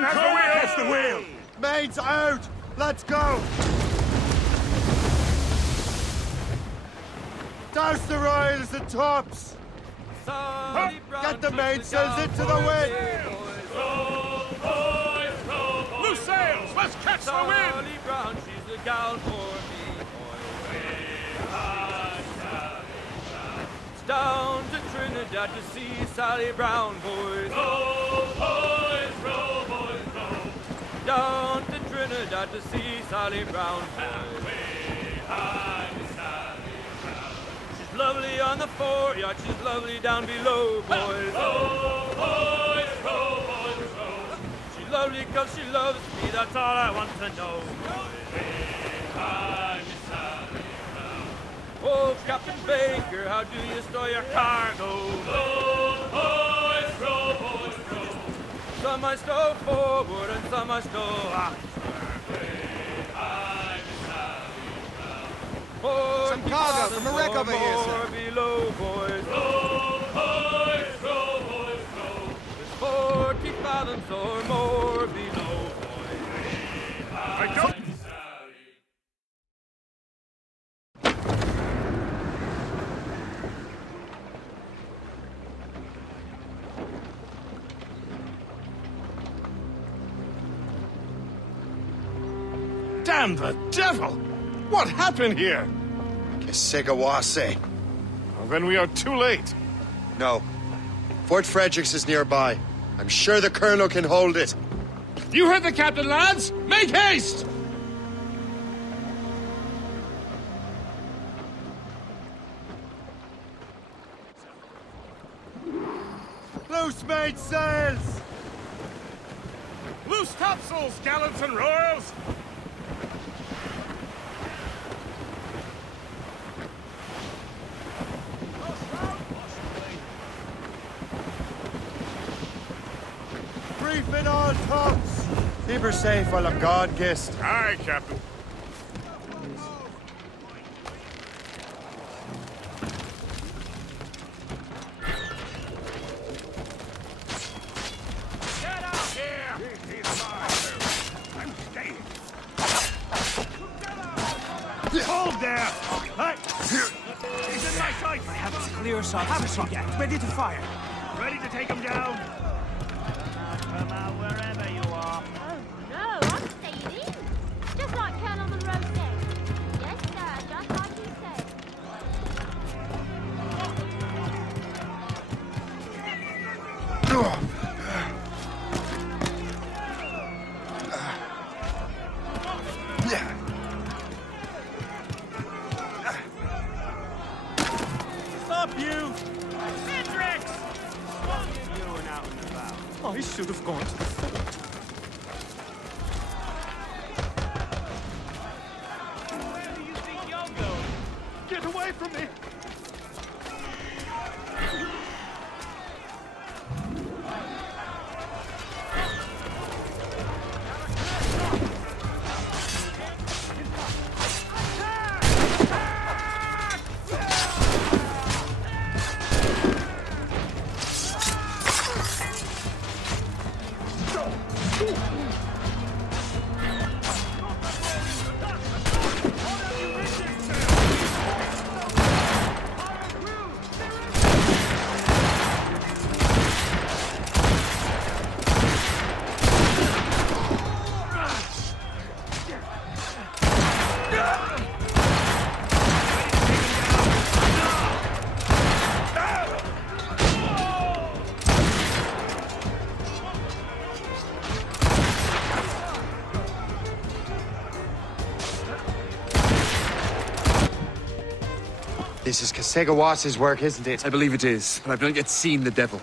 Captain has the wheel! Mains out! Let's go! Douse the royals and tops! Get the mainsails into the wind! Loose sails! Let's catch the wind! Brown, she's the gal for me. It's down to Trinidad to see Sally Brown, boys. Row, boys, row, boys, row. Down to Trinidad to see Sally Brown, boys. She's lovely on the foreyacht, she's lovely down below, boys. Row, boys, row, boys, row. She's lovely 'cause she loves me, that's all I want to know. Oh, Captain Baker, how do you store your cargo? Row, boys, row, boys, row. Some I stow forward and some I stow aft. Some cargo from a wreck over here, sir. More below, boys. Row, boys, row, boys, row. There's 40 fathoms or more below, boys. I don't... Damn the devil! What happened here? Kesegawase. Well, then we are too late. No. Fort Fredericks is nearby. I'm sure the Colonel can hold it. You heard the captain, lads! Make haste! Loose mainsails! Loose topsails, gallants and royals! Reef in all tops! Keep her safe while I'm gone, Gist. Aye, Captain. Get out here! I'm staying. Hold there! Hey! He's in my sights! I have a clear shot. Have a shot. Ready to fire. Ready to take him down? Come out wherever you are. Oh, no, I'm staying in. Just like Colonel Monroe said. Yes, sir, just like he said. Stop you! Hendricks! You and out and about. I should have gone to the fort. Where do you think you're going? Get away from me! This is Kesegawase's work, isn't it? I believe it is, but I've not yet seen the devil.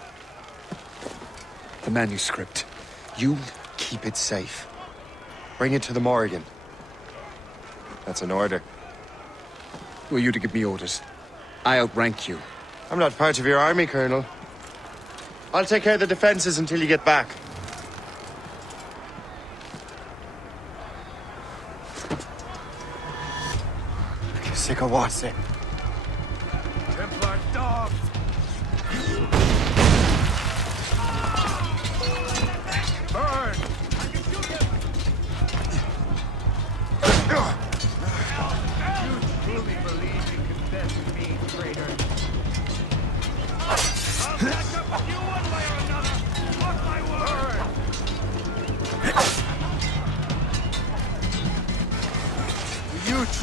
The manuscript. You keep it safe. Bring it to the Morrigan. That's an order. Who are you to give me orders? I outrank you. I'm not part of your army, Colonel. I'll take care of the defenses until you get back. Kesekawase. Templar dogs! Burn!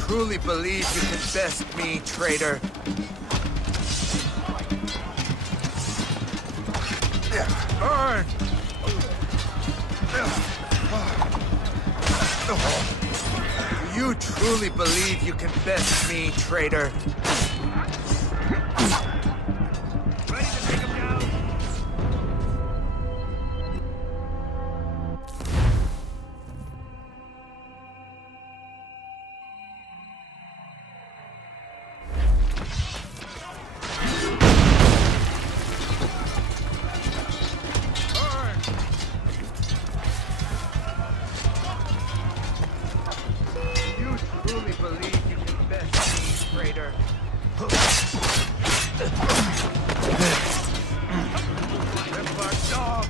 truly believe you can best me, traitor? Burn! Do you truly believe you can best me, traitor? Ready to take him down? You truly believe you can best me, traitor? Templar dog!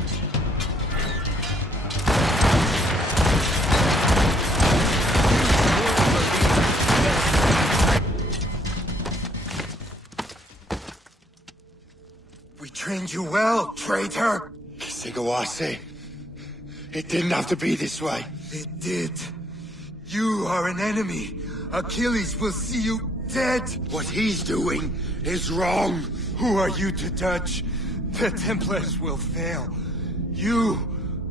We trained you well, traitor! Sigawase. It didn't have to be this way. It did. You are an enemy. Achilles will see you dead. What he's doing is wrong. Who are you to judge? The Templars will fail. You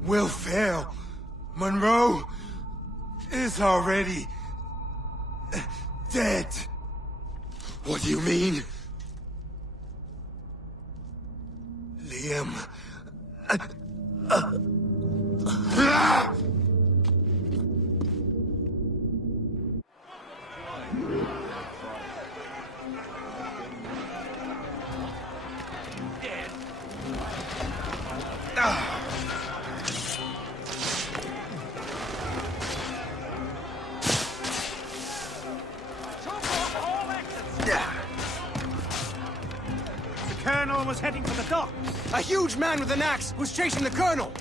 will fail. Monroe is already dead. What do you mean? Liam. Dead. Chop off all exits. The Colonel was heading for the dock. A huge man with an axe was chasing the colonel.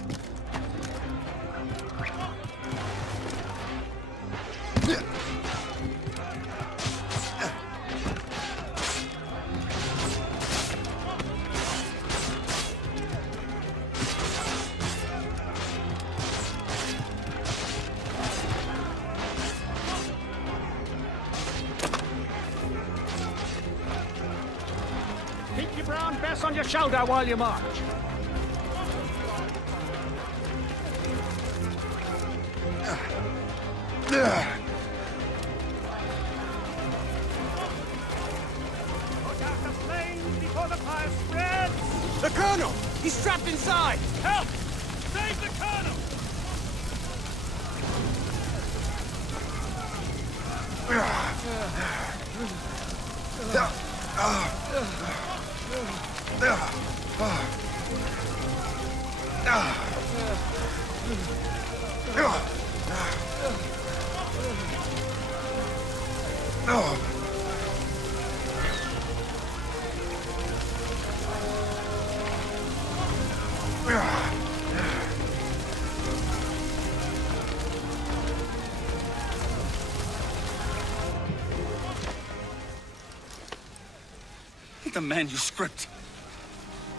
Keep your brown bess on your shoulder while you march. Look out the flames before the fire spreads! The colonel! He's trapped inside! Help! Save the Colonel! The manuscript.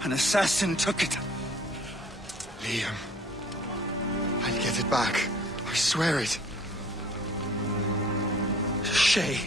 An assassin took it. Liam. I'll get it back. I swear it. Shay.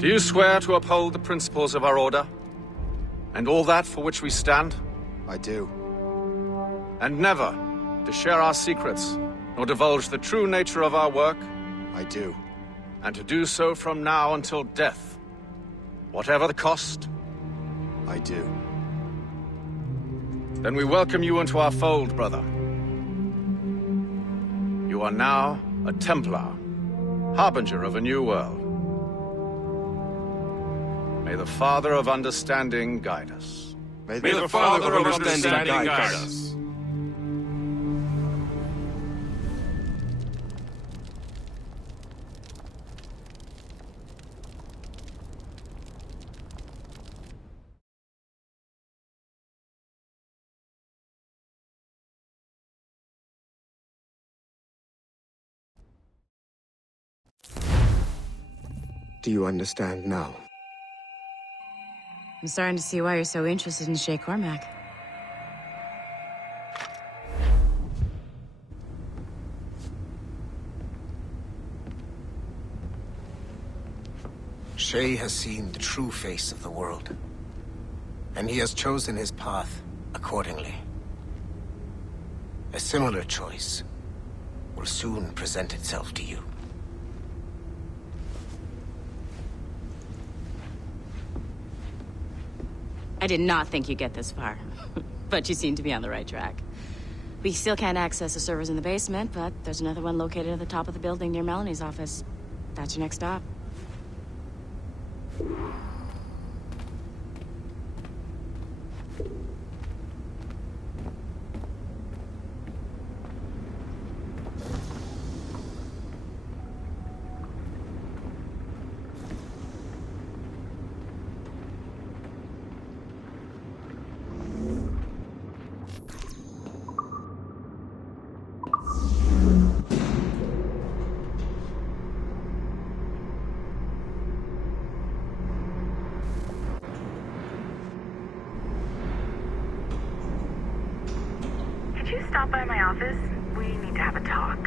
Do you swear to uphold the principles of our order? And all that for which we stand? I do. And never to share our secrets, nor divulge the true nature of our work? I do. And to do so from now until death, whatever the cost? I do. Then we welcome you into our fold, brother. You are now a Templar, harbinger of a new world. May the Father of Understanding guide us. May the Father of Understanding guide us. Do you understand now? I'm starting to see why you're so interested in Shay Cormac. Shay has seen the true face of the world, and he has chosen his path accordingly. A similar choice will soon present itself to you. I did not think you'd get this far, but you seem to be on the right track. We still can't access the servers in the basement, but there's another one located at the top of the building near Melanie's office. That's your next stop. Could you stop by my office? We need to have a talk.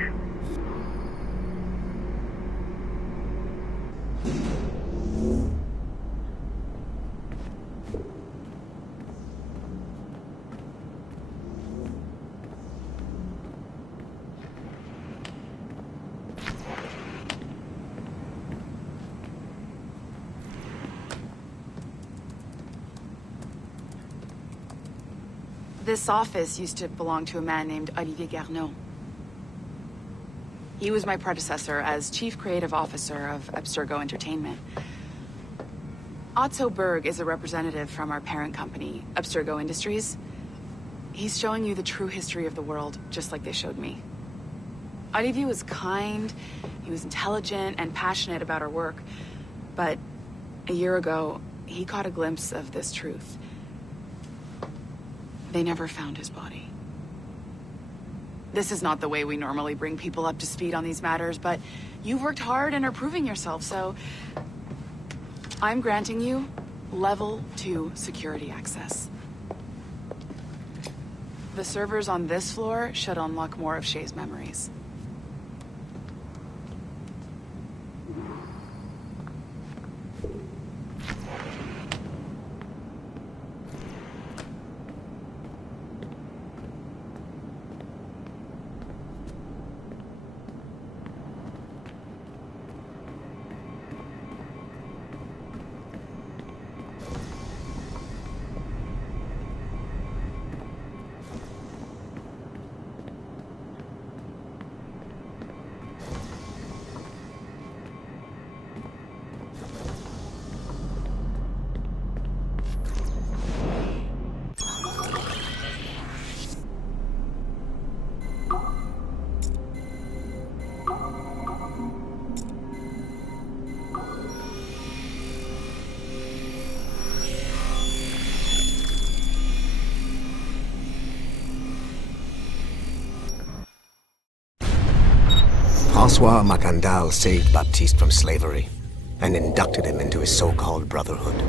This office used to belong to a man named Olivier Garneau. He was my predecessor as Chief Creative Officer of Abstergo Entertainment. Otto Berg is a representative from our parent company, Abstergo Industries. He's showing you the true history of the world, just like they showed me. Olivier was kind, he was intelligent and passionate about our work. But a year ago, he caught a glimpse of this truth. They never found his body. This is not the way we normally bring people up to speed on these matters, but you've worked hard and are proving yourself, so I'm granting you level 2 security access. The servers on this floor should unlock more of Shay's memories. François Macandal saved Baptiste from slavery and inducted him into his so-called brotherhood.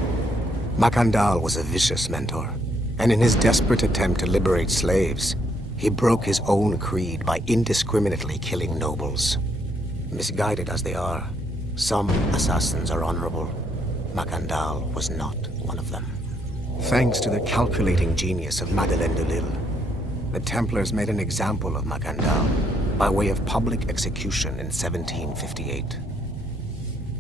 Macandal was a vicious mentor, and in his desperate attempt to liberate slaves, he broke his own creed by indiscriminately killing nobles. Misguided as they are, some assassins are honorable, Macandal was not one of them. Thanks to the calculating genius of Madeleine de Lille, the Templars made an example of Macandal by way of public execution in 1758.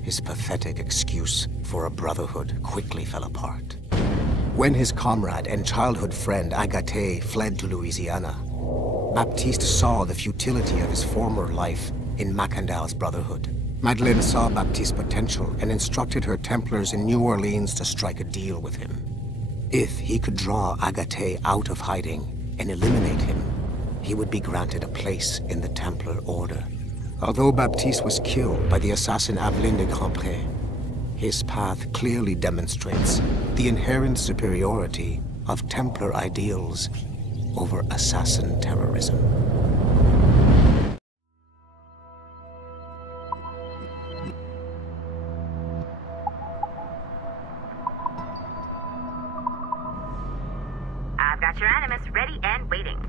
His pathetic excuse for a brotherhood quickly fell apart. When his comrade and childhood friend Agathe fled to Louisiana, Baptiste saw the futility of his former life in Macandal's brotherhood. Madeleine saw Baptiste's potential and instructed her Templars in New Orleans to strike a deal with him. If he could draw Agathe out of hiding and eliminate him, he would be granted a place in the Templar Order. Although Baptiste was killed by the assassin Aveline de Grandpré, his path clearly demonstrates the inherent superiority of Templar ideals over assassin terrorism. I've got your Animus ready and waiting.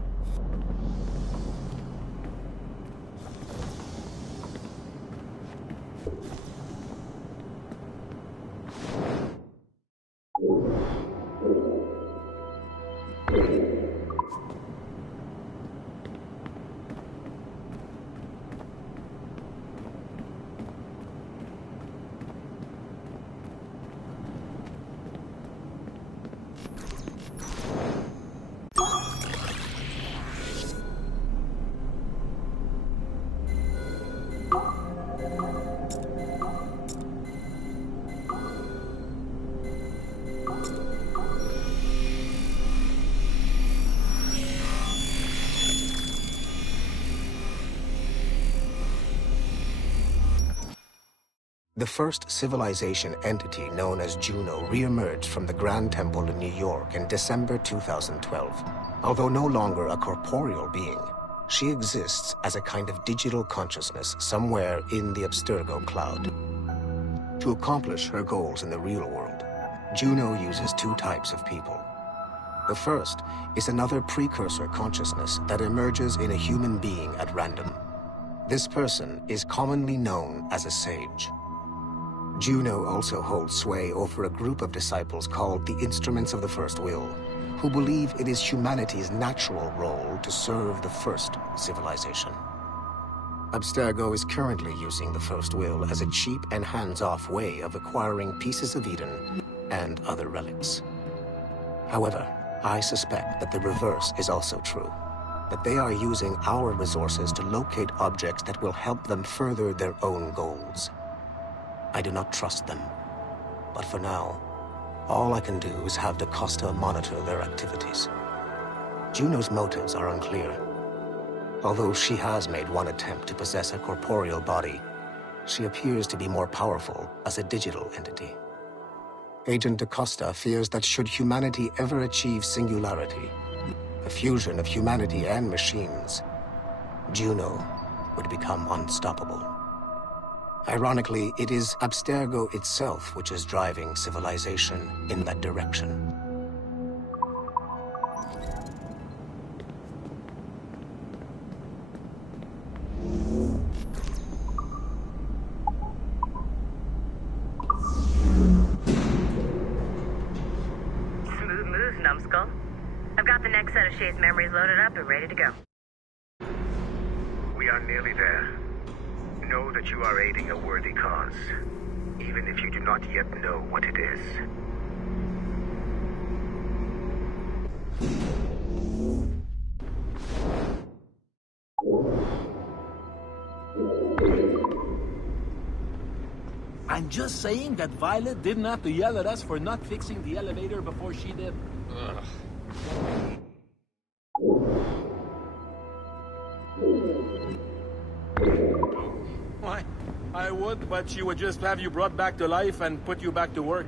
The first civilization entity known as Juno re-emerged from the Grand Temple in New York in December 2012. Although no longer a corporeal being, she exists as a kind of digital consciousness somewhere in the Abstergo cloud. To accomplish her goals in the real world, Juno uses two types of people. The first is another precursor consciousness that emerges in a human being at random. This person is commonly known as a sage. Juno also holds sway over a group of disciples called the Instruments of the First Will, who believe it is humanity's natural role to serve the first civilization. Abstergo is currently using the First Will as a cheap and hands-off way of acquiring pieces of Eden and other relics. However, I suspect that the reverse is also true, that they are using our resources to locate objects that will help them further their own goals. I do not trust them, but for now, all I can do is have DaCosta monitor their activities. Juno's motives are unclear. Although she has made one attempt to possess a corporeal body, she appears to be more powerful as a digital entity. Agent DaCosta fears that should humanity ever achieve singularity, a fusion of humanity and machines, Juno would become unstoppable. Ironically, it is Abstergo itself which is driving civilization in that direction. Smooth moves, numbskull. I've got the next set of Shay's memories loaded up and ready to go. We are nearly there. Know that you are aiding a worthy cause, even if you do not yet know what it is. I'm just saying that Violet didn't have to yell at us for not fixing the elevator before she did. Ugh. Why? I would, but she would just have you brought back to life and put you back to work.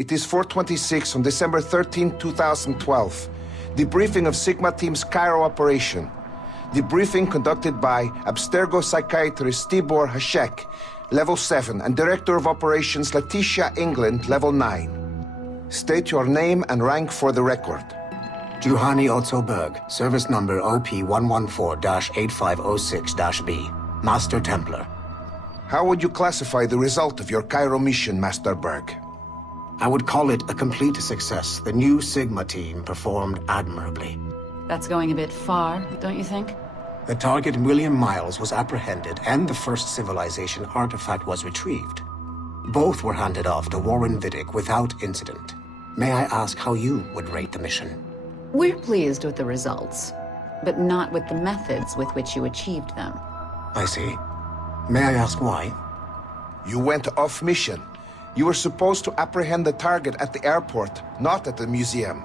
It is 4:26 on December 13, 2012. Debriefing of Sigma Team's Cairo operation. Debriefing conducted by Abstergo psychiatrist Tibor Hashek, Level 7, and Director of Operations Letitia England, Level 9. State your name and rank for the record. Juhani Otzoberg, service number OP114-8506-B, Master Templar. How would you classify the result of your Cairo mission, Master Berg? I would call it a complete success. The new Sigma team performed admirably. That's going a bit far, don't you think? The target, William Miles, was apprehended and the first civilization artifact was retrieved. Both were handed off to Warren Vidic without incident. May I ask how you would rate the mission? We're pleased with the results, but not with the methods with which you achieved them. I see. May I ask why? You went off mission. You were supposed to apprehend the target at the airport, not at the museum.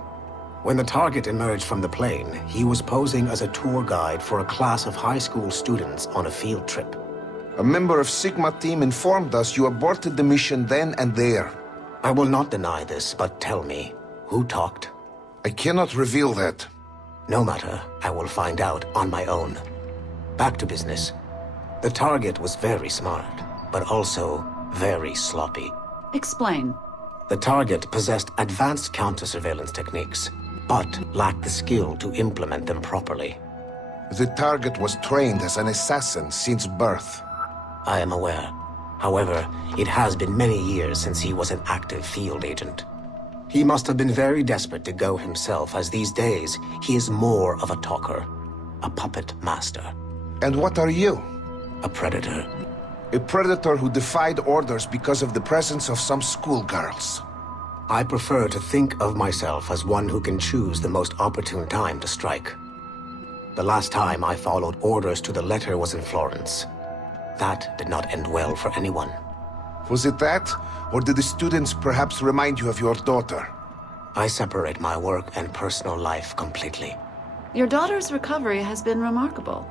When the target emerged from the plane, he was posing as a tour guide for a class of high school students on a field trip. A member of Sigma team informed us you aborted the mission then and there. I will not deny this, but tell me, who talked? I cannot reveal that. No matter, I will find out on my own. Back to business. The target was very smart, but also very sloppy. Explain. The target possessed advanced counter-surveillance techniques, but lacked the skill to implement them properly. The target was trained as an assassin since birth. I am aware. However, it has been many years since he was an active field agent. He must have been very desperate to go himself, as these days he is more of a talker, a puppet master. And what are you? A predator. A predator who defied orders because of the presence of some schoolgirls. I prefer to think of myself as one who can choose the most opportune time to strike. The last time I followed orders to the letter was in Florence. That did not end well for anyone. Was it that? Or did the students perhaps remind you of your daughter? I separate my work and personal life completely. Your daughter's recovery has been remarkable.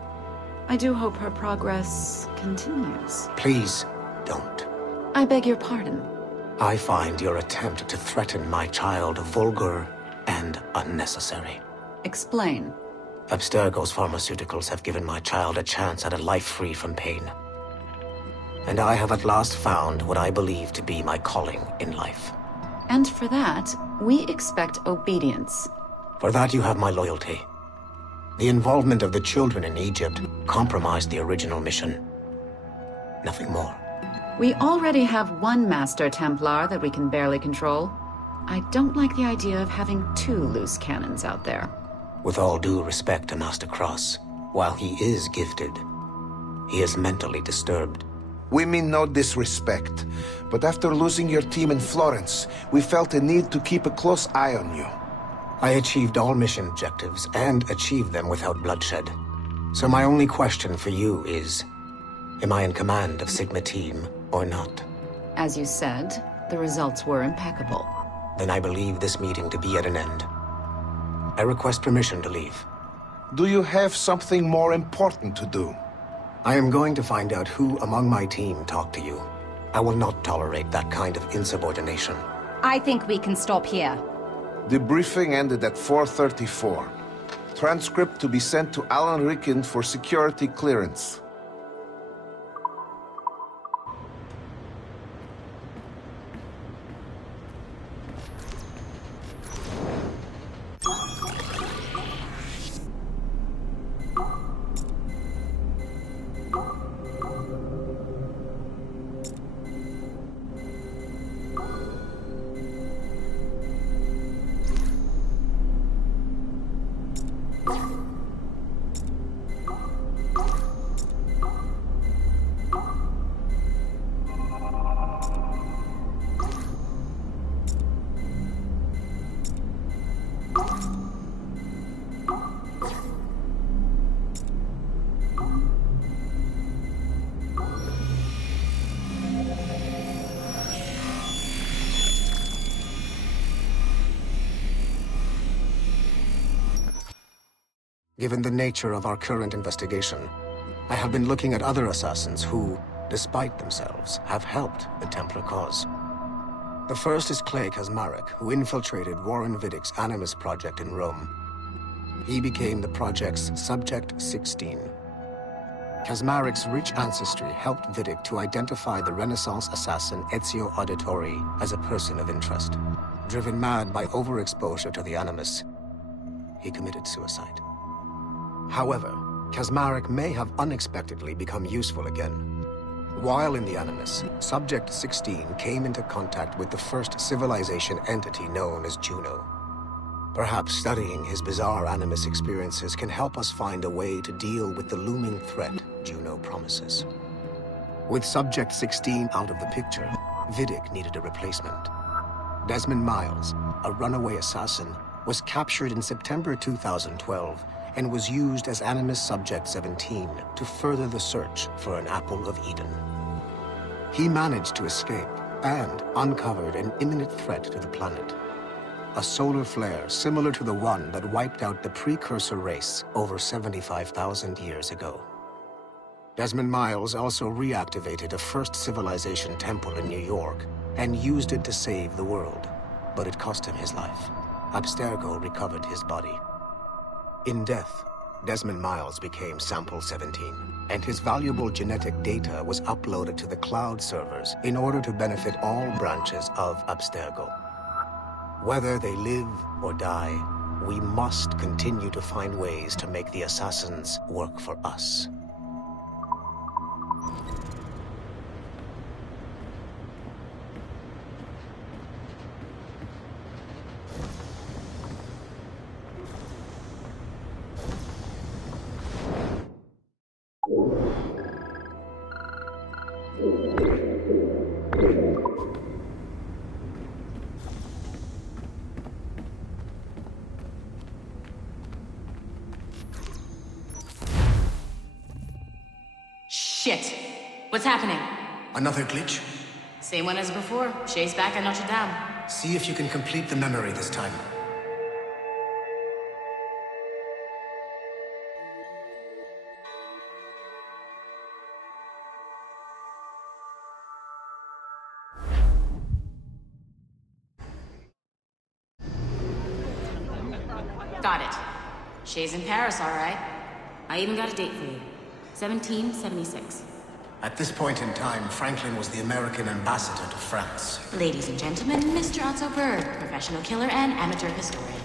I do hope her progress continues. Please, don't. I beg your pardon. I find your attempt to threaten my child vulgar and unnecessary. Explain. Abstergo's pharmaceuticals have given my child a chance at a life free from pain. And I have at last found what I believe to be my calling in life. And for that, we expect obedience. For that you have my loyalty. The involvement of the children in Egypt compromised the original mission. Nothing more. We already have one Master Templar that we can barely control. I don't like the idea of having two loose cannons out there. With all due respect to Master Cross, while he is gifted, he is mentally disturbed. We mean no disrespect, but after losing your team in Florence, we felt a need to keep a close eye on you. I achieved all mission objectives, and achieved them without bloodshed. So my only question for you is, am I in command of Sigma team or not? As you said, the results were impeccable. Then I believe this meeting to be at an end. I request permission to leave. Do you have something more important to do? I am going to find out who among my team talked to you. I will not tolerate that kind of insubordination. I think we can stop here. The briefing ended at 4:34. Transcript to be sent to Alan Ricken for security clearance. Given the nature of our current investigation, I have been looking at other assassins who, despite themselves, have helped the Templar cause. The first is Clay Kazmarek, who infiltrated Warren Viddick's Animus project in Rome. He became the project's Subject 16. Kazmarek's rich ancestry helped Viddick to identify the Renaissance assassin Ezio Auditore as a person of interest. Driven mad by overexposure to the Animus, he committed suicide. However, Kazmarek may have unexpectedly become useful again. While in the Animus, Subject 16 came into contact with the first civilization entity known as Juno. Perhaps studying his bizarre Animus experiences can help us find a way to deal with the looming threat Juno promises. With Subject 16 out of the picture, Viddick needed a replacement. Desmond Miles, a runaway assassin, was captured in September 2012 and was used as Animus Subject 17 to further the search for an Apple of Eden. He managed to escape and uncovered an imminent threat to the planet. A solar flare similar to the one that wiped out the precursor race over 75,000 years ago. Desmond Miles also reactivated a first civilization temple in New York and used it to save the world, but it cost him his life. Abstergo recovered his body. In death, Desmond Miles became Sample 17, and his valuable genetic data was uploaded to the cloud servers in order to benefit all branches of Abstergo. Whether they live or die, we must continue to find ways to make the assassins work for us. Shit! What's happening? Another glitch? Same one as before. Shay's back at Notre Dame. See if you can complete the memory this time. Got it. Shay's in Paris, all right. I even got a date for you. 1776. At this point in time, Franklin was the American ambassador to France. Ladies and gentlemen, Mr. Otto Berg, professional killer and amateur historian.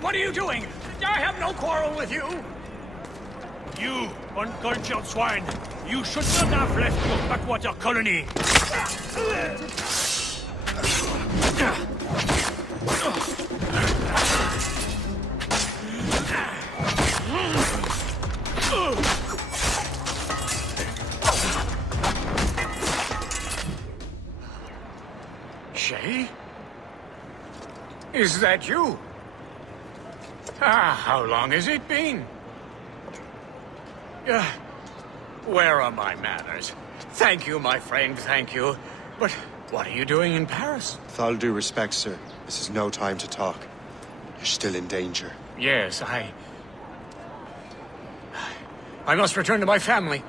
What are you doing? I have no quarrel with you. You, unconscious swine! You should not have left your backwater colony! Shay? Is that you? How long has it been? Where are my manners? Thank you, my friend, thank you. But what are you doing in Paris? With all due respect, sir, this is no time to talk. You're still in danger. Yes, I must return to my family.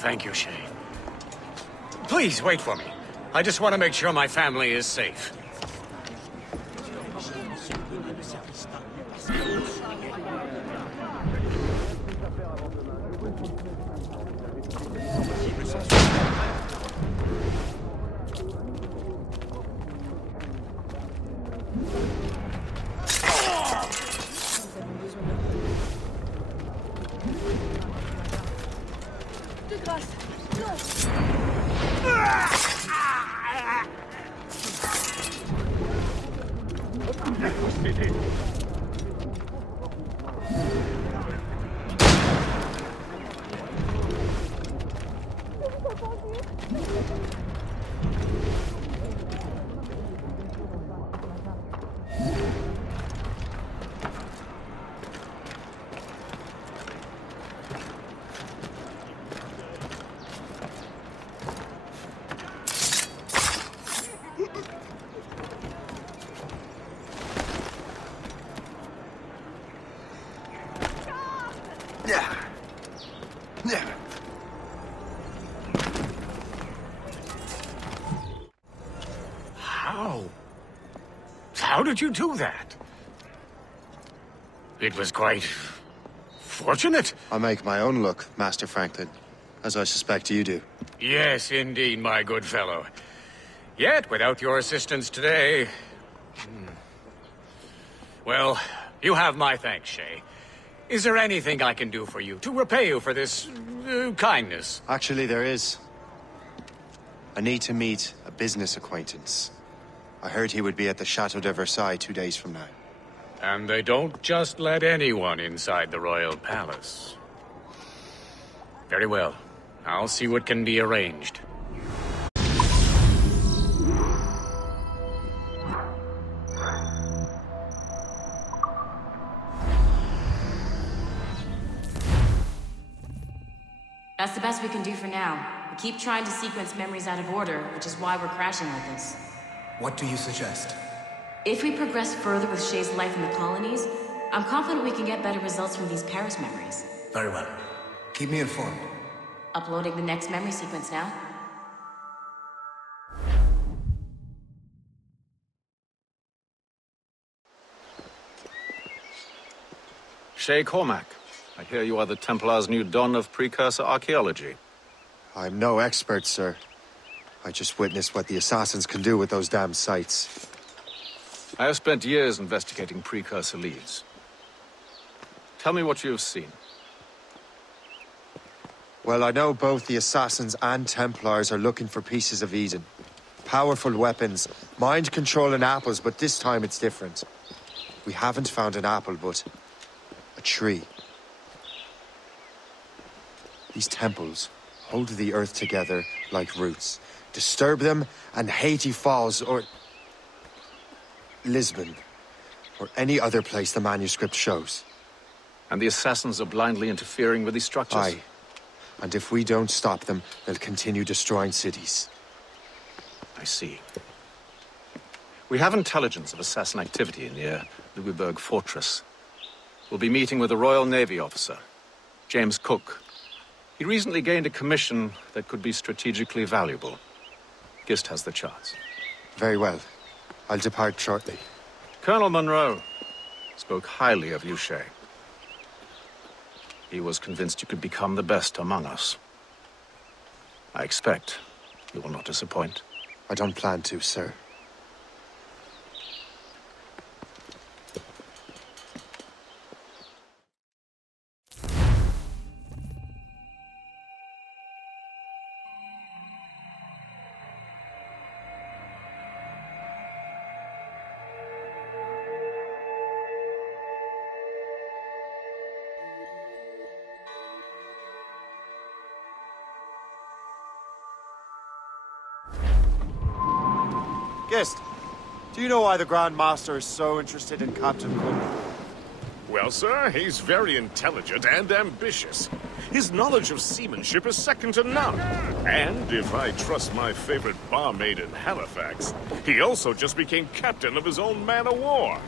thank you, Shay. Please, wait for me. I just want to make sure my family is safe. How did you do that? It was quite fortunate. I make my own luck, Master Franklin, as I suspect you do. Yes, indeed, my good fellow. Yet, without your assistance today... Well, you have my thanks, Shay. Is there anything I can do for you, to repay you for this kindness? Actually, there is. I need to meet a business acquaintance. I heard he would be at the Chateau de Versailles 2 days from now. And they don't just let anyone inside the royal palace. Very well. I'll see what can be arranged. That's the best we can do for now. We keep trying to sequence memories out of order, which is why we're crashing like this. What do you suggest? If we progress further with Shay's life in the colonies, I'm confident we can get better results from these Paris memories. Very well. Keep me informed. Uploading the next memory sequence now. Shay Cormac, I hear you are the Templar's new don of precursor archaeology. I'm no expert, sir. I just witnessed what the assassins can do with those damn sites. I have spent years investigating precursor leads. Tell me what you have seen. Well, I know both the assassins and Templars are looking for pieces of Eden. Powerful weapons, mind-controlling apples, but this time it's different. We haven't found an apple, but a tree. These temples hold the earth together like roots. Disturb them, and Haiti falls, or Lisbon, or any other place the manuscript shows. And the assassins are blindly interfering with these structures? Aye. And if we don't stop them, they'll continue destroying cities. I see. We have intelligence of assassin activity near Louisbourg Fortress. We'll be meeting with a Royal Navy officer, James Cook. He recently gained a commission that could be strategically valuable. Gist has the charts. Very well. I'll depart shortly. Colonel Monroe spoke highly of you, Shay. He was convinced you could become the best among us. I expect you will not disappoint. I don't plan to, sir. Gist, do you know why the Grand Master is so interested in Captain Cook? Well, sir, he's very intelligent and ambitious. His knowledge of seamanship is second to none. And if I trust my favorite barmaid in Halifax, he also just became captain of his own man-of-war.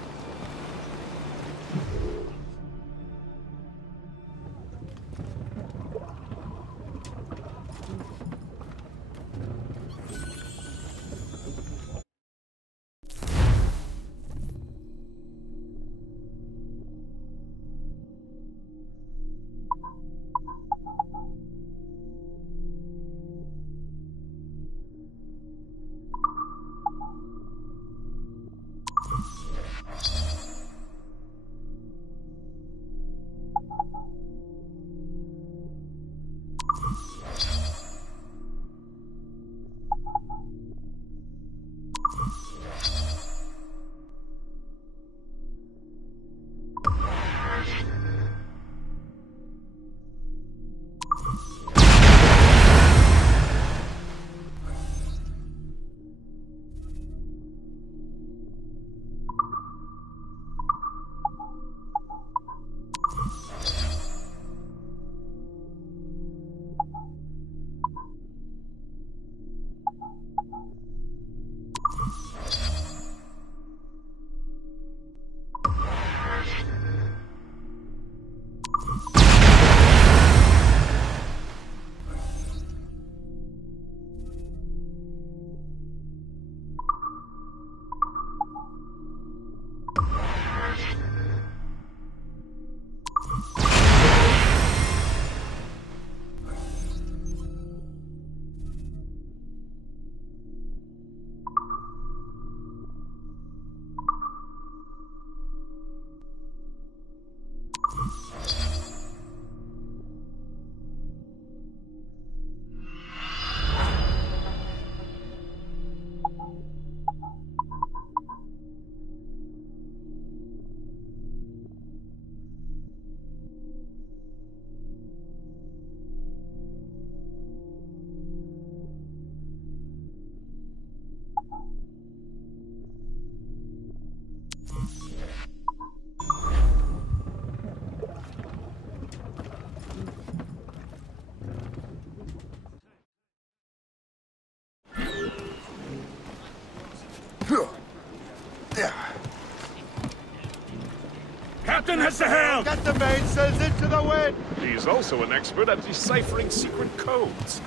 Captain has the helm! Get the mainsails into the wind! He's also an expert at deciphering secret codes.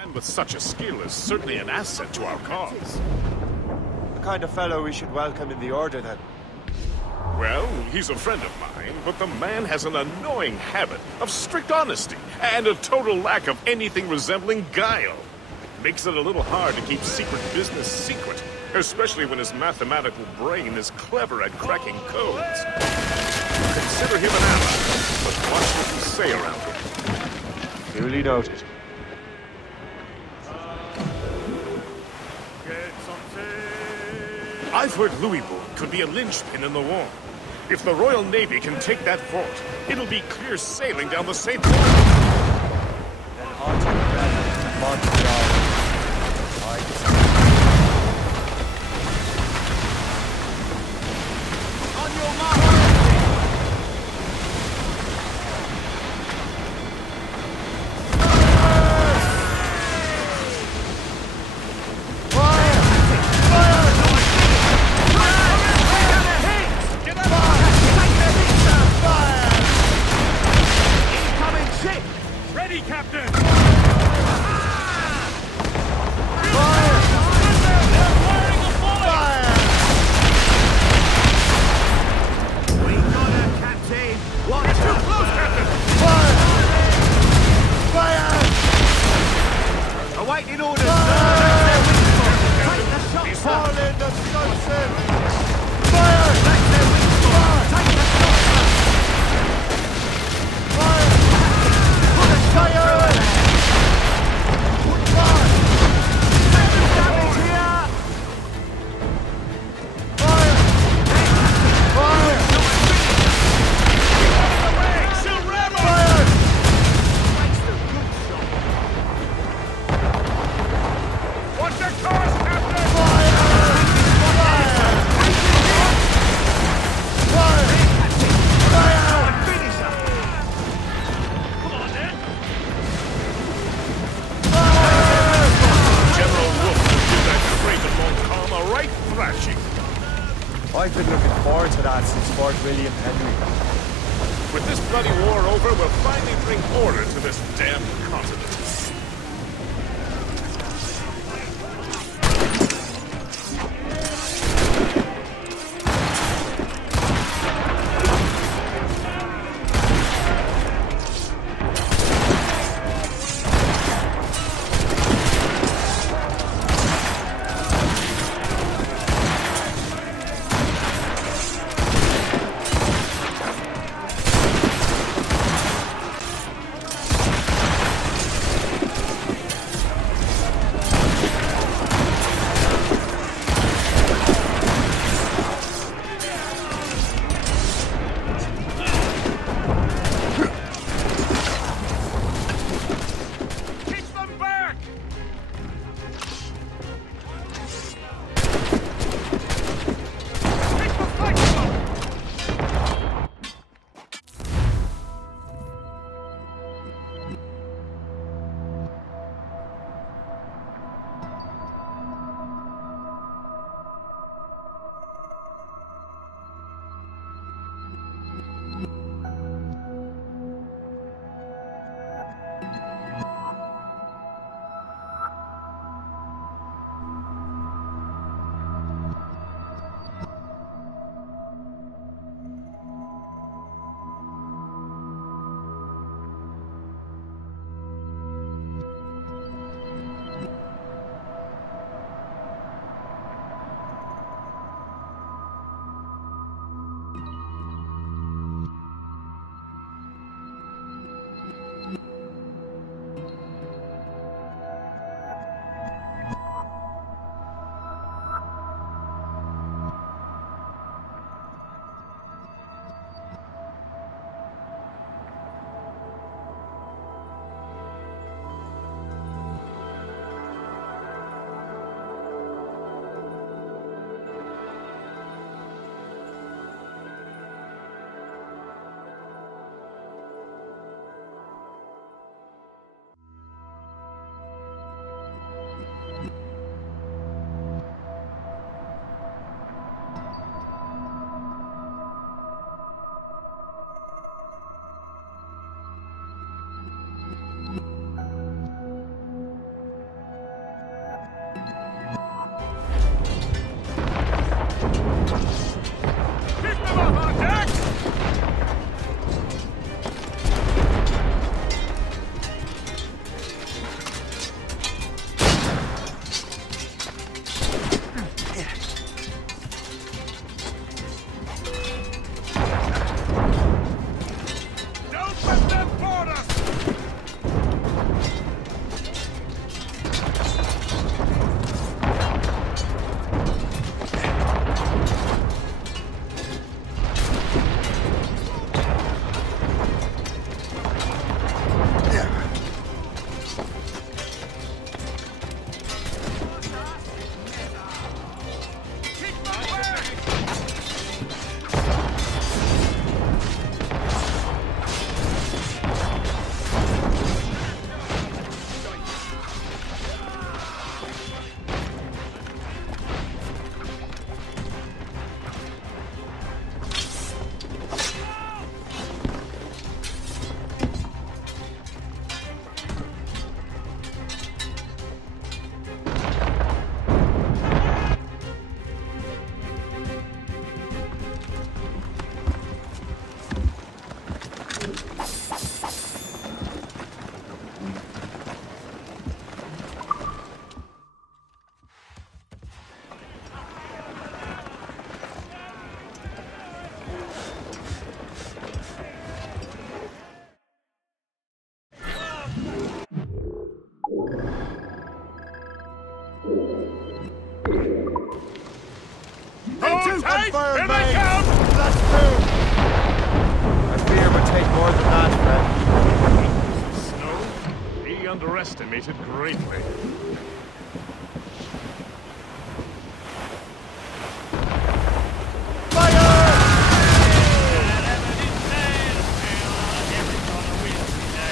And with such a skill is certainly an asset to our cause. The kind of fellow we should welcome in the Order, then. Well, he's a friend of mine, but the man has an annoying habit of strict honesty and a total lack of anything resembling guile. Makes it a little hard to keep secret business secret, especially when his mathematical brain is clever at cracking codes. Consider him an ally, but watch what you say around him. Duly noted. I've heard Louisbourg could be a linchpin in the war. If the Royal Navy can take that fort, it'll be clear sailing down the St. Lawrence. Then on to the rest to Montreal. On your mark! Ready, Captain! Awaiting orders, sir! Take the shot, Fall in the sunset! Fire! That's their weak spot! Take the shot, Fire! Put a shot through it! Fire! Seven damage here! Fire! Fire! Fire! What's the course, Captain? General Wolfe will give that craven Montcalm a right thrashing. I've been looking forward to that since Fort William Henry. With this bloody war over, we'll finally bring order to this damn continent. I fear it would take more than that, friend. Snow? He underestimated greatly.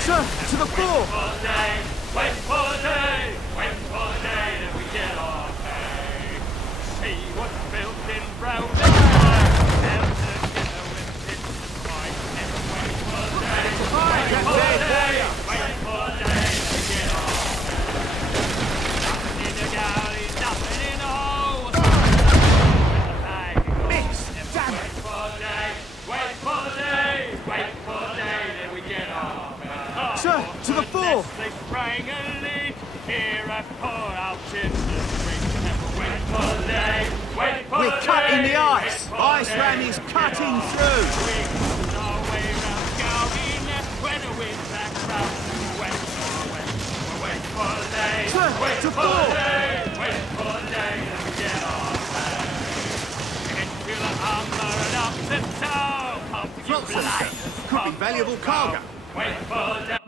Sir, to the floor! Wait for the day! Wait for the day that we get our pay! See what's built in brown and white. Now together with it right. And wait for the day! Wait for the day! Wait for the day that we get our pay! Nothing in the galley, nothing in the hole! Miss! Damn it! Wait for the day! Wait for the day! Wait for the day that we get our pay! Sir, to the fore! They sprang a leak here at Port out in the street. Wait for the day, wait for We're the cutting day, the ice! Ice ram is cutting through! Wait for the day, Sir, wait to for fore! the day, wait for the day that we get our pay. Into the armor and up the town, pump you blood. Could be valuable cargo. Wait for the day.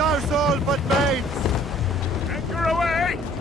our soul but mates! Anchor away!